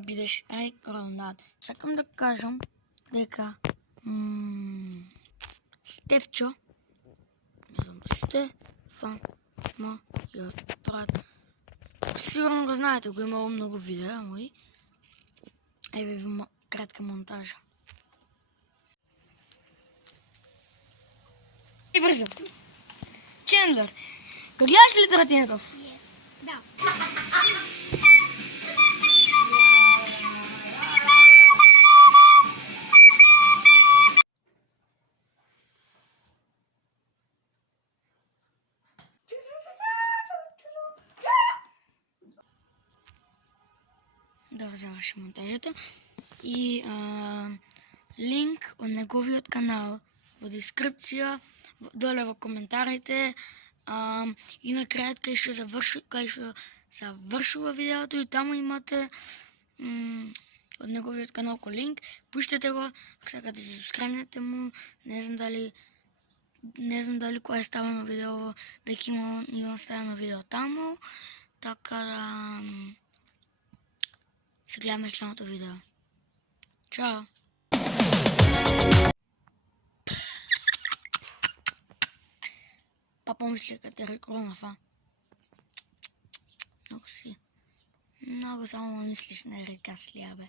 бидеш Роналд. Сакам да кажам дека Стефчо, не знам, Стефан, мојот брат. Сигурно го знаете, го имало многу видеа мои. Еве ви кратка монтажа. И брзо. Чендлер, го гледаш ли Таратинетов? Да. Да завршим монтажата. И линк од неговиот канал во дескрипција, доле во коментарите. И на крајот кај што завршува видеото и таму имате од неговиот канал ко линк. Пуштете го, ако сакате да субскрибнете му. Не знам дали кога е ставено видео, веќе имам ставено видео таму. Така да се гледаме следното видео. Чао! Па помисли дека те рекорднав, а? Многу само мислиш на река слија, бе.